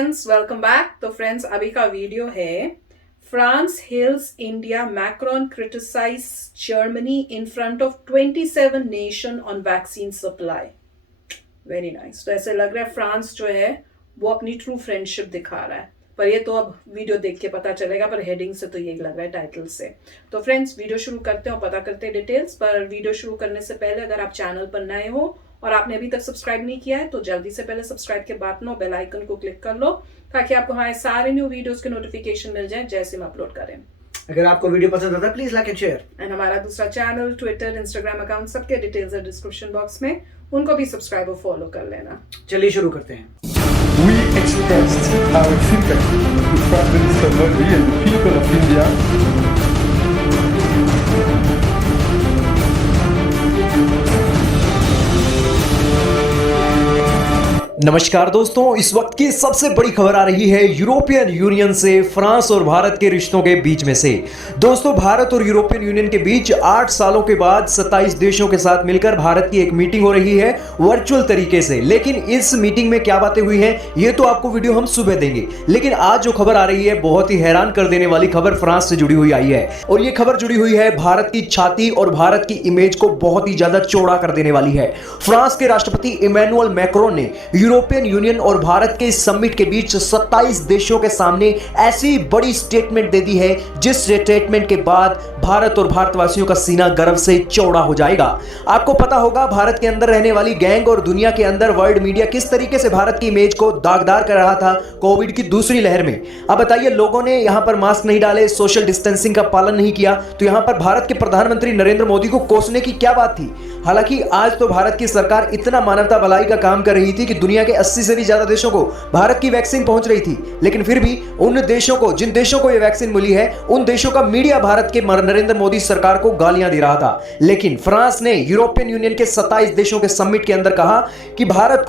Friends, welcome back. तो friends, अभी का वीडियो है France hails India, Macron criticise Germany in front of 27 nation on vaccine supply. Very nice. तो ऐसे लग रहा है फ्रांस जो है वो अपनी ट्रू फ्रेंडशिप दिखा रहा है, पर ये तो अब वीडियो देख के पता चलेगा, पर हेडिंग से तो यही लग रहा है, टाइटल से। तो फ्रेंड्स, वीडियो शुरू करते हैं और पता करते हैं डिटेल्स। पर वीडियो शुरू करने से पहले अगर आप चैनल पर नए हो और आपने अभी तक सब्सक्राइब नहीं किया है तो जल्दी से पहले सब्सक्राइब के बाद नो बेल आइकन को क्लिक कर लो, ताकि आपको हमारे सारे न्यू वीडियोस के नोटिफिकेशन मिल जाए जैसे हम अपलोड करें। अगर आपको वीडियो पसंद आता है please like and share. And हमारा दूसरा चैनल, ट्विटर, इंस्टाग्राम अकाउंट, सबके डिटेल्स है डिस्क्रिप्शन बॉक्स में, उनको भी सब्सक्राइब और फॉलो कर लेना। चलिए शुरू करते हैं। We expressed our sympathy to Prime Minister Modi and the people of India. नमस्कार दोस्तों, इस वक्त की सबसे बड़ी खबर आ रही है यूरोपियन यूनियन से, फ्रांस और भारत के रिश्तों के बीच में से। दोस्तों, भारत और यूरोपियन यूनियन के बीच 8 सालों के बाद 27 देशों के साथ मिलकर भारत की एक मीटिंग हो रही है वर्चुअल तरीके से। लेकिन इस मीटिंग में क्या बातें हुई हैं ये तो आपको वीडियो हम सुबह देंगे। लेकिन आज जो खबर आ रही है बहुत ही हैरान कर देने वाली खबर फ्रांस से जुड़ी हुई आई है, और ये खबर जुड़ी हुई है भारत की छाती और भारत की इमेज को बहुत ही ज्यादा चौड़ा कर देने वाली है। फ्रांस के राष्ट्रपति इमैनुअल मैक्रोन ने यूरोपियन यूनियन और भारत के इस समिट के बीच 27 देशों के सामने ऐसी बड़ी स्टेटमेंट दे दी है जिस स्टेटमेंट के बाद भारत और भारतवासियों का सीना गर्व से चौड़ा हो जाएगा। आपको पता होगा भारत के अंदर रहने वाली गैंग और दुनिया के अंदर वर्ल्ड मीडिया किस तरीके से भारत की इमेज को दागदार कर रहा था कोविड की दूसरी लहर में। अब बताइए, लोगों ने यहां पर मास्क नहीं डाले, सोशल डिस्टेंसिंग का पालन नहीं किया, तो यहां पर भारत के प्रधानमंत्री नरेंद्र मोदी को कोसने की क्या बात थी। हालांकि आज तो भारत की सरकार इतना मानवता भलाई का काम कर रही थी कि दुनिया के 80 से भी ज्यादा देशों को भारत की वैक्सीन पहुंच रही थी, लेकिन फिर भी उन देशों को, जिन देशों को यह वैक्सीन मिली है, उन देशों का मीडिया भारत के नरेंद्र मोदी सरकार को गालियां दे रहा था। लेकिन फ्रांस ने यूरोपियन यूनियन के 27 देशों के समिट के अंदर कहा कि भारत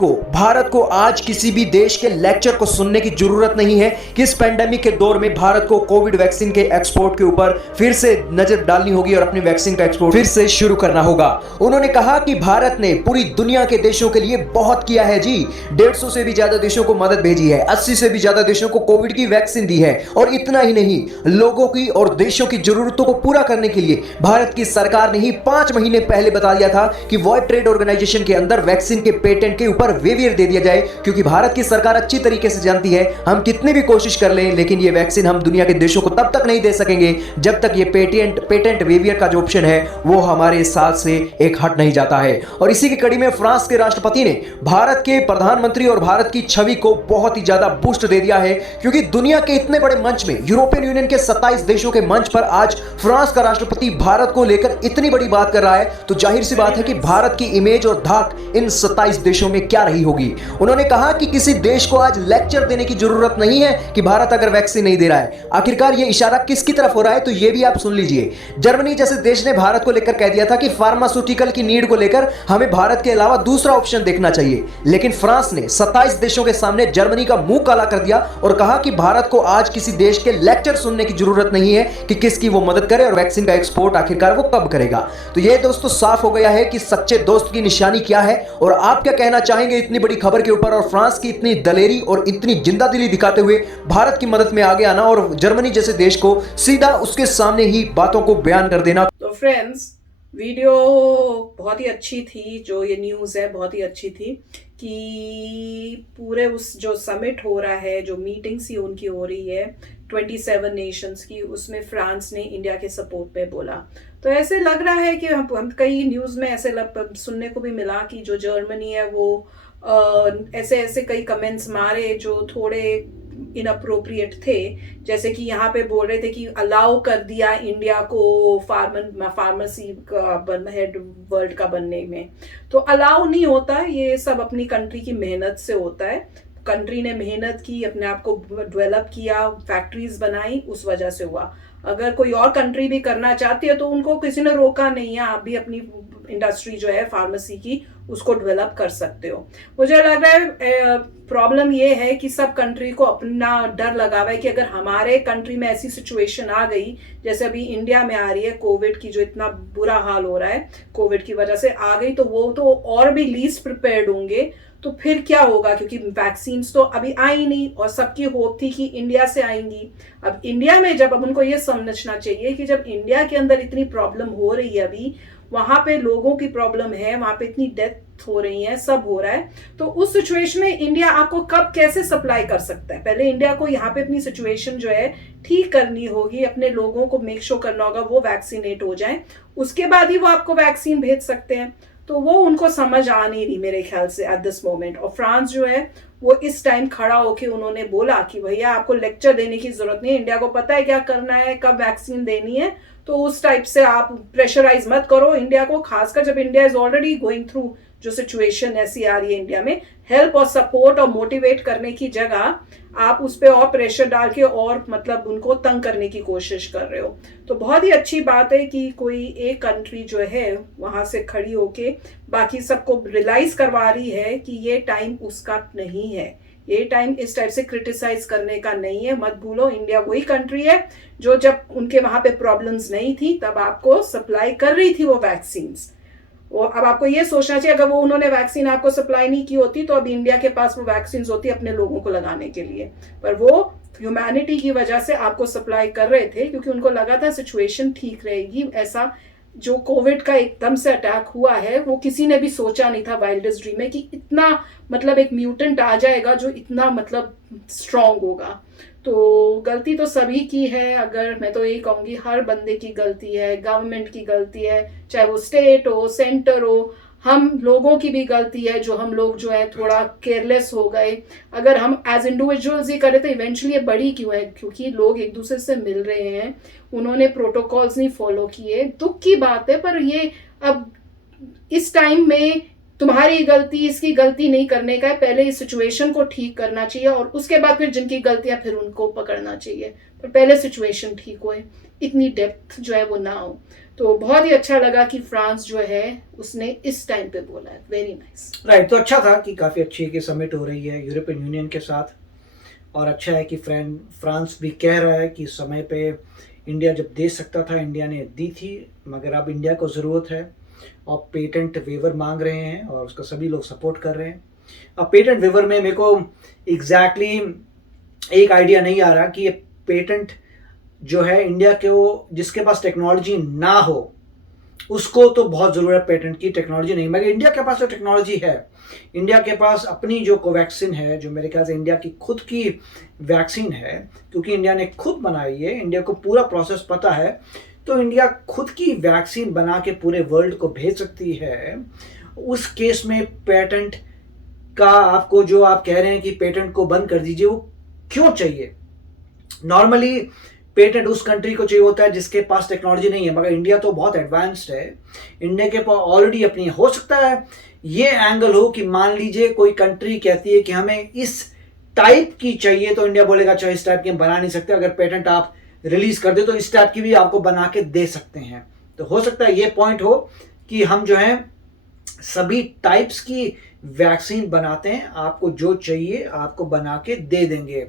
को आज किसी भी देश के लेक्चर को सुनने की जरूरत नहीं है कि इस पैंडेमिक के दौर में भारत को कोविड वैक्सीन के एक्सपोर्ट के ऊपर फिर से नजर डालनी होगी और अपनी वैक्सीन का एक्सपोर्ट फिर से शुरू करना होगा। उन्होंने कहा कि भारत ने पूरी दुनिया के देशों के लिए बहुत किया है जी, 150 से भी ज्यादा देशों को मदद भेजी है, 80 से भी ज्यादा देशों को कोविड की वैक्सीन दी है, और इतना ही नहीं, लोगों की और देशों की जरूरतों को पूरा करने के लिए भारत की सरकार ने ही 5 महीने पहले बता दिया था कि वर्ल्ड ट्रेड ऑर्गेनाइजेशन के अंदर वैक्सीन के पेटेंट के ऊपर वेवियर दे दिया जाए, क्योंकि भारत की सरकार अच्छी तरीके से जानती है हम कितनी भी कोशिश कर लें लेकिन ये वैक्सीन हम दुनिया के देशों को तब तक नहीं दे सकेंगे जब तक ये पेटेंट वेवियर का जो ऑप्शन है वो हमारे साथ से एक हट नहीं जाता है। और इसी की कड़ी में फ्रांस के राष्ट्रपति ने भारत के प्रधानमंत्री और भारत की छवि को बहुत ही ज्यादा बूस्ट दे दिया है, क्योंकि दुनिया के इतने बड़े मंच में, यूरोपियन यूनियन के 27 देशों के मंच पर आज फ्रांस का राष्ट्रपति भारत को लेकर इतनी बड़ी बात कर रहा है, तो जाहिर सी बात है कि भारत की इमेज और धाक इन 27 देशों में क्या रही होगी। उन्होंने कहा कि किसी देश को आज लेक्चर देने की जरूरत नहीं है कि भारत अगर वैक्सीन नहीं दे रहा है। आखिरकार ये इशारा किसकी तरफ हो रहा है, तो ये भी आप सुन लीजिए। जर्मनी जैसे देश ने भारत को लेकर कह दिया था कि फार्मास्यूटिकल की नीड को लेकर हमें भारत के अलावा दूसरा ऑप्शन देखना चाहिए, लेकिन फ्रांस ने 27 देशों के सामने जर्मनी का मुंह काला कर दिया और कहा कि भारत को आज किसी देश के लेक्चर सुनने की जरूरत नहीं है कि किसकी वो मदद करे और वैक्सीन का एक्सपोर्ट आखिरकार वो कब करेगा। तो ये दोस्तों साफ हो गया है कि सच्चे दोस्त की निशानी क्या है, और आप क्या कहना चाहेंगे इतनी बड़ी खबर के ऊपर, और फ्रांस की इतनी दलेरी और इतनी जिंदादिली दिखाते हुए भारत की मदद में आगे आना और जर्मनी जैसे देश को सीधा उसके सामने ही बातों को बयान कर देना। तो फ्रेंड्स, वीडियो बहुत ही अच्छी थी, जो ये न्यूज़ है बहुत ही अच्छी थी कि पूरे उस जो समिट हो रहा है, जो मीटिंग्स ही उनकी हो रही है 27 नेशंस की, उसमें फ्रांस ने इंडिया के सपोर्ट पे बोला। तो ऐसे लग रहा है कि हम कई न्यूज़ में ऐसे सुनने को भी मिला कि जो जर्मनी है वो ऐसे ऐसे कई कमेंट्स मारे जो थोड़े इनअप्रोप्रिएट थे, जैसे कि यहाँ पे बोल रहे थे कि अलाउ कर दिया इंडिया को फार्मेसी का हेड वर्ल्ड का बनने में। तो अलाउ नहीं होता, ये सब अपनी कंट्री की मेहनत से होता है। कंट्री ने मेहनत की, अपने आप को डेवलप किया, फैक्ट्रीज बनाई, उस वजह से हुआ। अगर कोई और कंट्री भी करना चाहती है तो उनको किसी ने रोका नहीं है, आप भी अपनी इंडस्ट्री जो है फार्मेसी की उसको डेवलप कर सकते हो। मुझे लग रहा है प्रॉब्लम ये है कि सब कंट्री को अपना डर लगा हुआ है कि अगर हमारे कंट्री में ऐसी सिचुएशन आ गई जैसे अभी इंडिया में आ रही है कोविड की, जो इतना बुरा हाल हो रहा है कोविड की वजह से आ गई, तो वो तो और भी लीस्ट प्रिपेयर्ड होंगे। तो फिर क्या होगा, क्योंकि वैक्सीन तो अभी आई नहीं और सबकी होप थी कि इंडिया से आएंगी। अब इंडिया में जब, अब उनको ये समझना चाहिए कि जब इंडिया के अंदर इतनी प्रॉब्लम हो रही है, अभी वहां पे लोगों की प्रॉब्लम है, वहां पे इतनी डेथ हो रही है, सब हो रहा है, तो उस सिचुएशन में इंडिया आपको कब कैसे सप्लाई कर सकता है? पहले इंडिया को यहाँ पे अपनी सिचुएशन जो है ठीक करनी होगी, अपने लोगों को मेक श्योर करना होगा वो वैक्सीनेट हो जाए, उसके बाद ही वो आपको वैक्सीन भेज सकते हैं। तो वो उनको समझ आ नहीं रही मेरे ख्याल से एट दिस मोमेंट। और फ्रांस जो है वो इस टाइम खड़ा होके उन्होंने बोला कि भैया आपको लेक्चर देने की जरूरत नहीं है, इंडिया को पता है क्या करना है, कब वैक्सीन देनी है, तो उस टाइप से आप प्रेशराइज मत करो इंडिया को, खासकर जब India is already going through जो सिचुएशन ऐसी आ रही है इंडिया में। हेल्प और सपोर्ट और मोटिवेट करने की जगह आप उस पर और प्रेशर डाल के और मतलब उनको तंग करने की कोशिश कर रहे हो। तो बहुत ही अच्छी बात है कि कोई एक कंट्री जो है वहां से खड़ी होके बाकी सबको रियलाइज करवा रही है कि ये टाइम उसका नहीं है, ये टाइम इस टाइप से क्रिटिसाइज करने का नहीं है। मत भूलो इंडिया वही कंट्री है जो जब उनके वहां पे प्रॉब्लम्स नहीं थी तब आपको सप्लाई कर रही थी वो वैक्सीन्स। और अब आपको ये सोचना चाहिए, अगर वो उन्होंने वैक्सीन आपको सप्लाई नहीं की होती तो अब इंडिया के पास वो वैक्सीन होती अपने लोगों को लगाने के लिए, पर वो ह्यूमैनिटी की वजह से आपको सप्लाई कर रहे थे क्योंकि उनको लगा था सिचुएशन ठीक रहेगी। ऐसा जो कोविड का एकदम से अटैक हुआ है वो किसी ने भी सोचा नहीं था वाइल्डेस्ट ड्रीम में कि इतना मतलब एक म्यूटेंट आ जाएगा जो इतना मतलब स्ट्रांग होगा। तो गलती तो सभी की है, अगर मैं तो यही कहूँगी हर बंदे की गलती है, गवर्नमेंट की गलती है, चाहे वो स्टेट हो सेंटर हो, हम लोगों की भी गलती है जो हम लोग जो है थोड़ा केयरलेस हो गए। अगर हम एज इंडिविजुअल्स ही करें तो इवेंचुअली ये बड़ी क्यों है, क्योंकि लोग एक दूसरे से मिल रहे हैं, उन्होंने प्रोटोकॉल्स नहीं फॉलो किए। दुख की बात है, पर ये अब इस टाइम में तुम्हारी गलती इसकी गलती नहीं करने का है, पहले इस सिचुएशन को ठीक करना चाहिए और उसके बाद फिर जिनकी गलतियां फिर उनको पकड़ना चाहिए, पर पहले सिचुएशन ठीक होए, इतनी डेप्थ जो है वो ना हो। तो बहुत ही अच्छा लगा कि फ्रांस जो है उसने इस टाइम पे बोला है, वेरी नाइस। राइट, तो अच्छा था कि काफ़ी अच्छी की समिट हो रही है यूरोपियन यूनियन के साथ, और अच्छा है कि फ्रांस भी कह रहा है कि समय पे इंडिया जब दे सकता था इंडिया ने दी थी, मगर अब इंडिया को ज़रूरत है और पेटेंट वेवर मांग रहे हैं और उसका सभी लोग सपोर्ट कर रहे हैं। अब पेटेंट वेवर में मेरे को एग्जैक्टली एक आइडिया नहीं आ रहा कि ये पेटेंट जो है इंडिया के वो जिसके पास टेक्नोलॉजी ना हो उसको तो बहुत ज़रूरत पेटेंट की, टेक्नोलॉजी नहीं, मगर इंडिया के पास तो टेक्नोलॉजी है। इंडिया के पास अपनी जो कोवैक्सीन है, जो मेरे ख्याल से इंडिया की खुद की वैक्सीन है, क्योंकि इंडिया ने खुद बनाई है, इंडिया को पूरा प्रोसेस पता है, तो इंडिया खुद की वैक्सीन बना के पूरे वर्ल्ड को भेज सकती है। उस केस में पेटेंट का आपको जो आप कह रहे हैं कि पेटेंट को बंद कर दीजिए, वो क्यों चाहिए? नॉर्मली पेटेंट उस कंट्री को चाहिए होता है जिसके पास टेक्नोलॉजी नहीं है, मगर इंडिया तो बहुत एडवांस्ड है, इंडिया के पास ऑलरेडी अपनी, हो सकता है ये एंगल हो कि मान लीजिए कोई कंट्री कहती है कि हमें इस टाइप की चाहिए, तो इंडिया बोलेगा अच्छा इस टाइप की हम बना नहीं सकते, अगर पेटेंट आप रिलीज कर दे तो इस टाइप की भी आपको बना के दे सकते हैं। तो हो सकता है ये पॉइंट हो कि हम जो है सभी टाइप्स की वैक्सीन बनाते हैं, आपको जो चाहिए आपको बना के दे देंगे।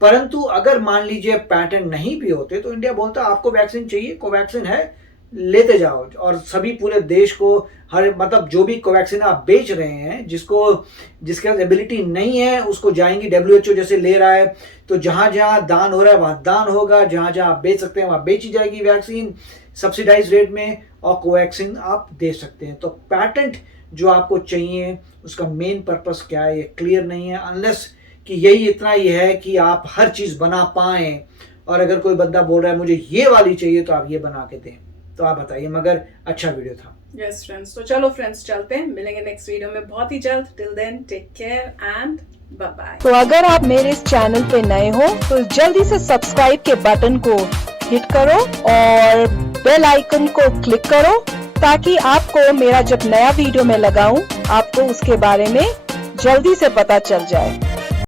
परंतु अगर मान लीजिए पैटेंट नहीं भी होते तो इंडिया बोलता आपको वैक्सीन चाहिए, कोवैक्सीन है, लेते जाओ, और सभी पूरे देश को हर मतलब जो भी कोवैक्सीन आप बेच रहे हैं, जिसके पास एबिलिटी नहीं है उसको जाएंगी, WHO जैसे ले रहा है, तो जहाँ जहाँ दान हो रहा है वहाँ दान होगा, जहाँ जहाँ आप बेच सकते हैं वहाँ बेची जाएगी वैक्सीन सब्सिडाइज रेट में, और कोवैक्सीन आप दे सकते हैं। तो पैटेंट जो आपको चाहिए उसका मेन पर्पस क्या है ये क्लियर नहीं है, अनलेस कि यही इतना ही है कि आप हर चीज़ बना पाएँ, और अगर कोई बंदा बोल रहा है मुझे ये वाली चाहिए तो आप ये बना के दें, तो आप बताइए। मगर अच्छा वीडियो था। यस फ्रेंड्स, तो चलो फ्रेंड्स चलते हैं, मिलेंगे नेक्स्ट वीडियो में बहुत ही जल्द। Till then take care and bye bye. तो अगर आप मेरे इस चैनल पे नए हो तो जल्दी से सब्सक्राइब के बटन को हिट करो और बेल आइकन को क्लिक करो, ताकि आपको मेरा जब नया वीडियो मैं लगाऊं आपको उसके बारे में जल्दी से पता चल जाए।